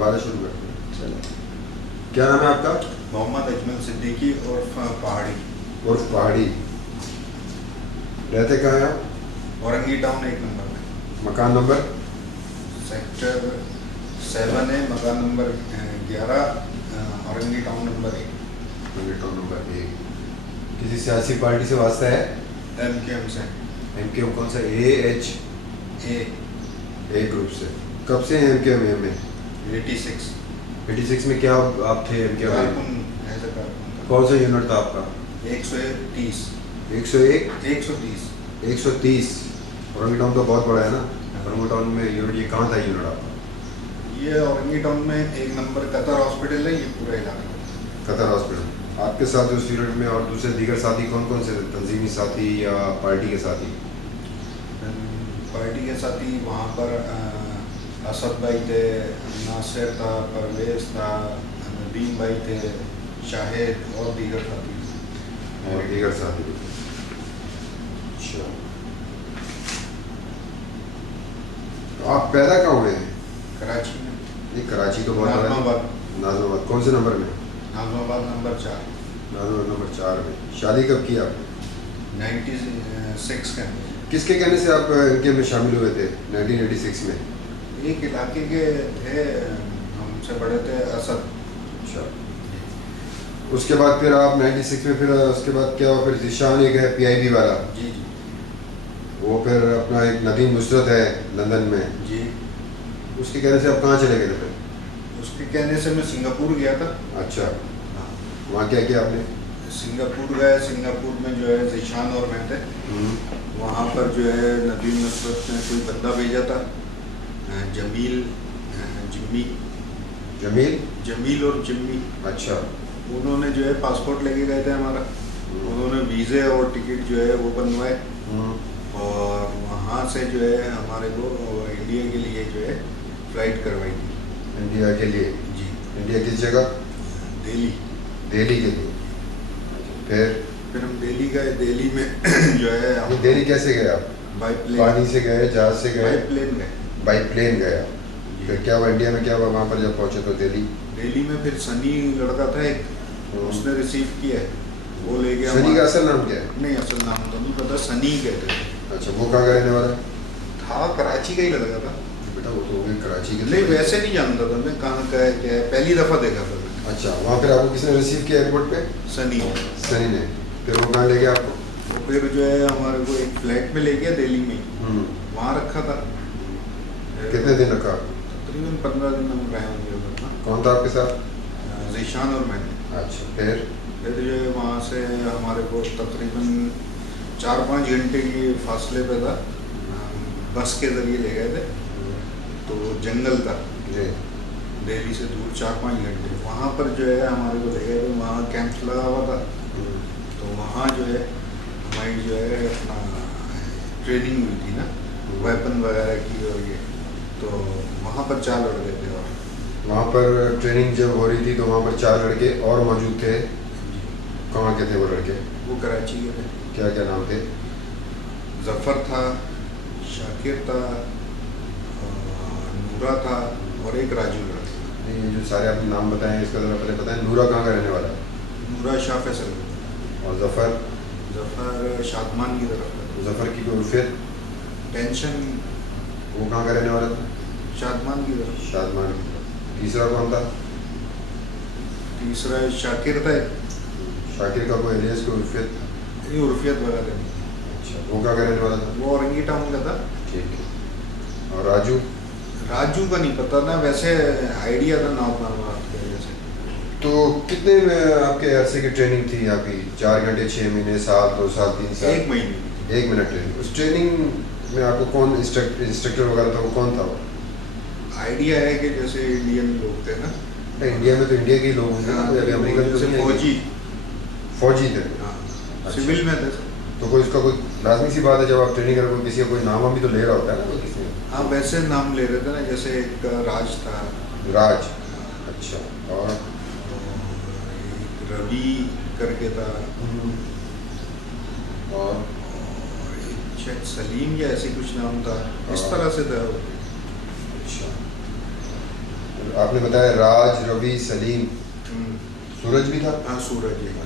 दोबारा शुरू करते हैं। चलो, क्या नाम है आपका? मोहम्मद अजमल सिद्दीकी और पहाड़ी। उर्फ पहाड़ी। रहते कहाँ हैं आप? औरंगी टाउन 1 नंबर में। मकान नंबर? सेक्टर 7 है, मकान number 11, Orangi town number 1। Orangi town number 1। किसी सियासी पार्टी से वास्ता है? MKM से। MKM कौन सा? AH? ए ग्रुप से। कब से हैं MKM में? 86। 86 में क्या आप थे MKM में? कारकुन, एज अ कारकुन। कौन सा यूनिट था आपका? 130। 101? 130। 130। औरंगी टाउन तो बहुत बड़ा है ना। औरंगी टाउन में यूनिट, ये कहाँ था यूनिट आपका? ये औरंगी टाउन में 1 नंबर कतर हॉस्पिटल है, ये पूरा इलाका। Qatar hospital. आपके साथ उस यूनिट में और दूसरे दीगर साथी कौन कौन से थे? तंजीमी साथी या पार्टी के साथी? पार्टी के साथी वहाँ पर असद भाई थे, नासिर था, परवेज़ था, नदीम भाई थे, शाहिद और दीगर साथी। और दीगर साथी। अच्छा, तो आप पैदा कहाँ हुए हैं? कराची में। ये कराची तो बहुत बड़ा है। नाज़माबाद। नाज़माबाद कौन से नंबर में? नाज़माबाद नंबर 4। नाज़माबाद नंबर 4 में। शादी कब की आपने? 96 के अंदर। किसके कहने से आप इनके में शामिल हुए थे 1986 में? एक इलाके के थे, हमसे बड़े थे, असद। अच्छा, उसके बाद फिर आप 96 में, फिर उसके बाद क्या हुआ? फिर ज़ीशान एक है PIB वाला, जी जी वो फिर अपना एक नदीम नुसरत है लंदन में, जी। उसके कहने से आप कहाँ चले गए थे फिर? उसके कहने से मैं सिंगापुर गया था। अच्छा, वहाँ क्या किया आपने? सिंगापुर गए, सिंगापुर में जो है ज़ीशान और मैं थे। वहाँ पर जो है नदीम नुसरत ने कोई बंदा भेजा था, जमील, जिम्मी। जमील और जिम्मी। अच्छा। उन्होंने जो है पासपोर्ट लेके गए थे हमारा। उन्होंने वीज़े और टिकट जो है वो बनवाए, और वहाँ से जो है हमारे को इंडिया के लिए जो है फ़्लाइट करवाई थी। इंडिया के लिए? जी। इंडिया किस जगह? दिल्ली। दिल्ली के लिए। फिर हम दिल्ली गए। दिल्ली में जो है हम दिल्ली कैसे गए आप? By plane. पानी से गए, जहाज से गए? बाई प्लेन गए। बाई प्लेन गए। फिर क्या हुआ इंडिया में? क्या हुआ वहाँ पर जब पहुँचे तो दिल्ली में? फिर सनी लड़का था एक, उसने रिसीव किया है, वो ले गया। सनी का असल नाम क्या है? नहीं, असल नाम तो नहीं पता, सनी कहते थे। अच्छा, वो कहाँ का रहने वाला था? कराची का ही लड़का था। बेटा वो तो कराची के। नहीं, वैसे नहीं जानता था मैं कहाँ का है क्या है, पहली दफ़ा देखा था। अच्छा, वहाँ फिर आपको किसने रिसीव किया एयरपोर्ट पे? सनी ने। फिर वो कहाँ ले गया आपको? वो फिर जो है हमारे को एक फ्लैट में ले गया दिल्ली में, वहाँ रखा था। कितने दिन रखा? तकरीबन 15 दिन हम रहे होंगे उधर। कौन था आपके साथ? ज़ीशान और मैंने। अच्छा, फिर जो है वहाँ से हमारे को तकरीबन 4-5 घंटे की फासले पे था, बस के ज़रिए ले गए थे। तो जंगल था दिल्ली से दूर, 4-5 घंटे। वहाँ पर जो है हमारे को ले गए थे, वहाँ कैंप लगा हुआ था। तो वहाँ जो है हमारी जो है अपना ट्रेनिंग हुई थी ना, वेपन वगैरह की, और ये तो वहाँ पर 4 लड़के थे। और वहाँ पर ट्रेनिंग जब हो रही थी तो वहाँ पर 4 लड़के और मौजूद थे। कहाँ के थे वो लड़के? वो कराची के थे। क्या क्या नाम थे? जफ़र था, शाकिर था, नूरा था, और एक राजू लड़का। ये जो सारे आपने नाम बताए हैं इसका ज़रा पहले बताएं। नूरा कहाँ का रहने वाला है? नूरा शाह फैसल। और ज़फ़र? ज़फ़र शादमान की तरफ था। ज़फ़र की कोई उर्फियत? टेंशन। वो कहाँ का रहने वाला था? शादमान की तरफ। शादमान की तरफ। तीसरा कौन था? तीसरा शाकिर था। शाकिर का कोई एलियस, कोई उर्फियत? ये उर्फियत वगैरह नहीं। अच्छा, वो कहाँ का रहने वाला था? वो औरंगी टाउन का था। ठीक है। और राजू का नहीं पता ना, वैसे आइडिया था नाम की वजह से। तो कितने में आपके अरसे की ट्रेनिंग थी आपकी? 4 घंटे, 6 महीने, साल, 2 साल, 3 साल? 1 महीने। 1 मिनट ट्रेनिंग। उस ट्रेनिंग में आपको कौन इंस्ट्रक्टर वगैरह था? वो कौन था वो? आइडिया है कि जैसे इंडियन लोग थे ना। इंडिया में तो इंडिया के ही लोग होंगे ना, अभी अमेरिकन तो नहीं है। फौजी थे। हाँ, सिविल में थे। तो कोई उसका कोई लाजमी सी बात है जब आप ट्रेनिंग कर कोई किसी का कोई नाम भी तो ले रहा होता है ना कोई किसी? हाँ, वैसे नाम ले रहे थे ना, जैसे एक राज था। राज? अच्छा। और एक रवि करके था, और शायद सलीम या ऐसे कुछ नाम था, इस तरह से था। अच्छा, आपने बताया राज, रवि, सलीम, हम्म, सूरज भी था। हाँ सूरज ये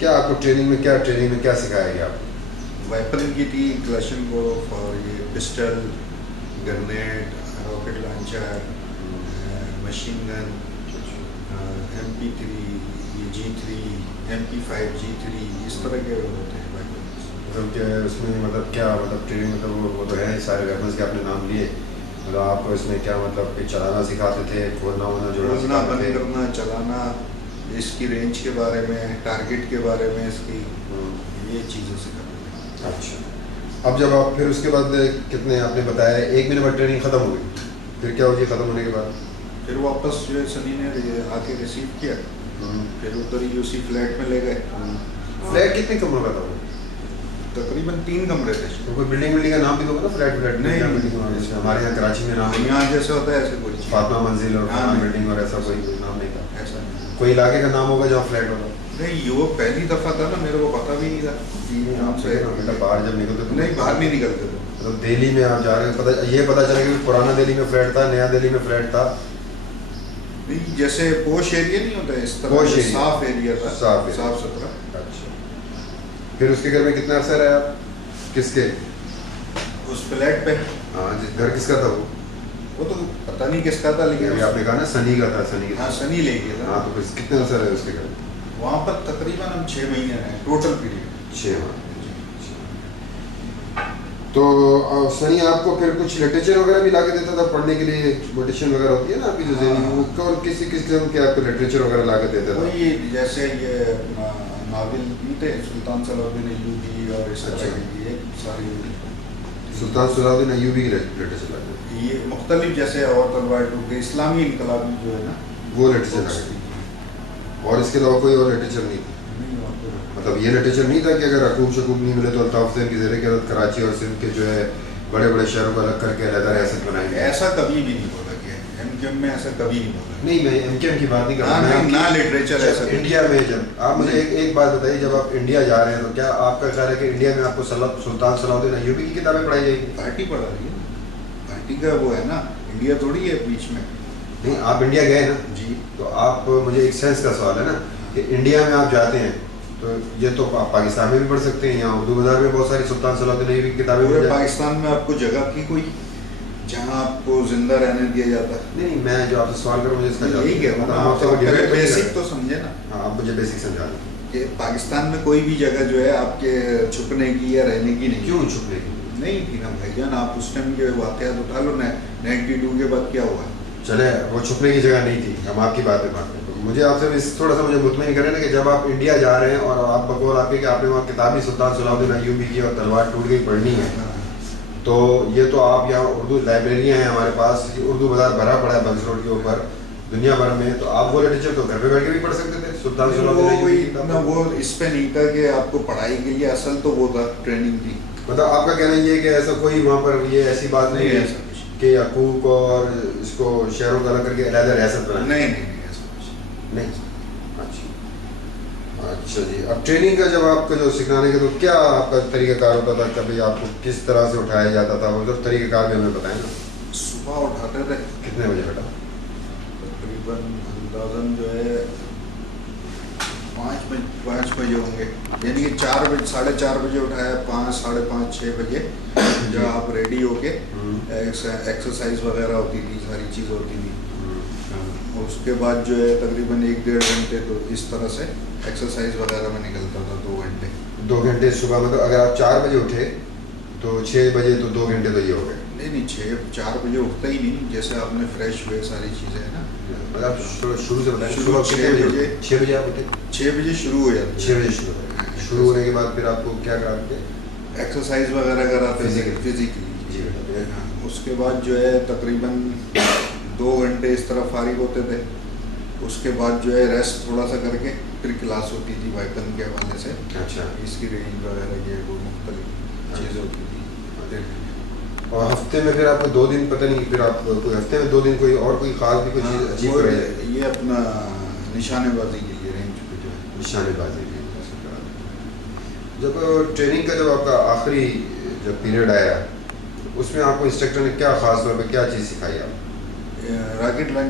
क्या आपको ट्रेनिंग में क्या सिखाया गया आपको? वेपन की थी, क्लशनकोफ और ये pistol, grenade, rocket launcher, machine gun, MP3, ये G3, MP5, G3, इस तरह के होते हैं वेपन। मतलब क्या है उसमें, मतलब क्या मतलब ट्रेनिंग, मतलब वो तो है सारे वेपन्स के आपने नाम लिए, मतलब आपको इसमें क्या मतलब कि चलाना सिखाते थे, खोलना वोलना जोड़ना खोलना, सिखाते बंद थे? करना, चलाना, इसकी रेंज के बारे में, टारगेट के बारे में, इसकी ये चीज़ें सिखाते थे। अच्छा, अब जब आप फिर उसके बाद कितने आपने बताया 1 महीने बाद ट्रेनिंग ख़त्म हो गई, फिर क्या हुई ख़त्म होने के बाद? फिर वापस जो है सनी ने आके रिसीव किया, फिर उधर ही उसी फ्लैट में ले गए। फ्लैट कितने कमरों का था वो? तकरीबन 3 कमरे थे। तो कोई बिल्डिंग का नाम भी तो होगा ना, फ्लैट नहीं, बिल्डिंग, जैसे हमारे यहाँ कराची में नाम है यहाँ जैसे होता है ऐसे कोई चीज़ फातिमा मंजिल और हाँ, फलाना नहीं। बिल्डिंग, और ऐसा कोई नाम नहीं था? ऐसा नहीं। कोई इलाके का नाम होगा जहाँ फ्लैट होगा? नहीं, वो पहली दफ़ा था ना, मेरे को पता भी नहीं था कि नाम से। मतलब बाहर जब निकलते तो नहीं, बाहर नहीं निकलते थे। मतलब दिल्ली में आप जा रहे हैं, ये पता चला कि पुराना दिल्ली में फ्लैट था, नया दिल्ली में फ्लैट था। नहीं, जैसे पोश एरिया नहीं होता है, इस तरह पोश से एरिया। साफ एरिया था, साफ एरिया। साफ सुथरा। अच्छा, फिर उसके घर में कितना अर्सा रहे आप? किसके? उस फ्लैट पे हाँ, जिस घर किसका था वो तो पता नहीं किसका था, अभी लेकिन आपने कहा ना सनी का था, सनी का। हाँ सनी ले गया था। हाँ, तो फिर कितने अर्सा रहे उसके घर? वहाँ पर तकरीबन हम 6 महीने रहे टोटल पीरियड। 6 माह। तो सनी आपको फिर कुछ लिटरेचर वगैरह भी ला के देता था पढ़ने के लिए? मोटिवेशन वगैरह होती है ना आपकी जो ज़हनी, वो कौन किसी किस्म के आपको लिटरेचर वगैरह ला के देता था? वही जैसे ये अपना नावल नहीं थे, सुल्तान सलाउद्दीन अय्यूबी और इस तरह अच्छा। की ये सारी सुल्तान सलाउद्दीन अय्यूबी की लिटरेचर ला के? ये मुख्तलिफ, जैसे और तलवार टूट गई, इस्लामी इनकलाबी जो है ना, वो लिटरेचर ला के? और इसके अलावा कोई और लिटरेचर नहीं था? मतलब ये लिटरेचर नहीं था कि अगर अकूब शकूब नहीं मिले तो अल्ताफ हुसैन की ज़ेर क़यादत कराची और सिंध के जो है बड़े बड़े शहरों को अलग करके अलग रियासत बनाएंगे? ऐसा कभी भी नहीं बोला गया, एमकेएम में ऐसा कभी नहीं बोला। नहीं, मैं एमकेएम की बात नहीं कर हाँ, रहा, नहीं, ना लिटरेचर ऐसा जब इंडिया में, जब आप मुझे एक बात बताइए, जब आप इंडिया जा रहे हैं तो क्या आपका ख्याल है कि इंडिया में आपको सुल्तान सलाउद्दीन अय्यूबी की किताबें पढ़ाई जाएगी? पार्टी पढ़ा रही है, पार्टी का वो है ना, इंडिया थोड़ी है बीच में। नहीं, आप इंडिया गए ना जी। तो आप, मुझे एक सेंस का सवाल है ना कि इंडिया में आप जाते हैं तो ये तो आप पाकिस्तान में भी पढ़ सकते हैं, यहाँ उर्दू बाजार में बहुत सारी सुल्तान सलाउद्दीन अय्यूबी की किताबें मिल पूरे जाती हैं। पाकिस्तान में आपको जगह की कोई जहाँ आपको जिंदा रहने दिया जाता है? नहीं, मैं जो आपसे सवाल करूँ मुझे इसका जवाब यही कह रहा हूँ मतलब ना, हम आपसे कोई आप debate नहीं कर बेसिक रहे। तो समझे ना हाँ, आप मुझे बेसिक समझा दें। कि पाकिस्तान में कोई भी जगह जो है आपके छुपने की या रहने की नहीं। क्यों छुपने की? नहीं थी ना भाईजान, आप उस टाइम के वाकयात उठा लो ना, 92 के बाद क्या हुआ। चले, वो छुपने की जगह नहीं थी, हम आपकी बात में बात करें तो मुझे आपसे इस थोड़ा सा मुझे मुतमईन करें ना कि जब आप इंडिया जा रहे हैं और आप बकौल आपके कि आपने वहाँ किताबी सुल्तान सलाउद्दीन अय्यूबी की और तलवार टूट गई पढ़नी है, तो ये तो आप यहाँ उर्दू लाइब्रेरियाँ हैं हमारे पास, उर्दू बाजार भरा पड़ा है बंस रोड के ऊपर दुनिया भर में, तो आप वो लिटरेचर तो घर पे बैठ के भी पढ़ सकते थे, सुल्तान सलाउद्दीन अय्यूबी की किताब। ना वो इस पे नहीं था कि आपको पढ़ाई के लिए, असल तो वो था ट्रेनिंग थी। मतलब आपका कहना ये है कि ऐसा कोई वहाँ पर ये ऐसी बात नहीं है ऐसा कुछ कि हकूक और इसको शहरों का अलग करके अलग रियासत बनाए? नहीं ऐसा कुछ नहीं। अच्छा जी, अब ट्रेनिंग का जब आपका जो सिखाने का तो क्या आपका तरीक़ाकार होता था, कभी आपको किस तरह से उठाया जाता था, वो जो तरीक़ाकार भी हमें बताएं ना। सुबह उठाते थे कितने बजे बेटा? तकरीबन अंदाजन जो है 5 बजे होंगे, यानी कि 4 बजे, 4:30 बजे उठाया, 5, 5:30, 6 बजे जब आप रेडी होके एक्सरसाइज वगैरह होती थी, सारी चीज़ होती थी। उसके बाद जो है तकरीबन 1-1.5 घंटे तो इस तरह से एक्सरसाइज वगैरह में निकलता था, 2 घंटे। 2 घंटे सुबह, मतलब अगर आप 4 बजे उठे तो 6 बजे तो 2 घंटे तो ये हो गए। नहीं 4 बजे उठता ही नहीं, जैसे आपने फ्रेश हुए सारी चीज़ें है ना, मतलब शुरू से बताएं, शुरू सुबह 6 कितने बजे। 6 बजे आप उठे? 6 बजे शुरू हो जाती 6 बजे शुरू होने के बाद फिर आपको क्या कराते? एक्सरसाइज वगैरह कराते थे फिजिकली। जी बेटा। उसके बाद जो है तकरीबन 2 घंटे इस तरह फारिग होते थे। उसके बाद जो है रेस्ट थोड़ा सा करके फिर क्लास होती थी वेपन के हवाले से। अच्छा। इसकी रेंज वगैरह ये वो मुख्तलिफ चीज़ें होती थी। और हफ्ते में फिर आपको 2 दिन, पता नहीं फिर आप कोई हफ्ते में 2 दिन कोई और कोई खास भी कोई चीज़ अचीव वो करें? ये अपना निशानेबाजी के लिए रेंज पे जो है निशानेबाजी भी जब ट्रेनिंग का जब आपका आखिरी जब पीरियड आया उसमें आपको इंस्ट्रक्टर ने क्या ख़ास तौर पे क्या चीज़ सिखाई आप? Rocket launch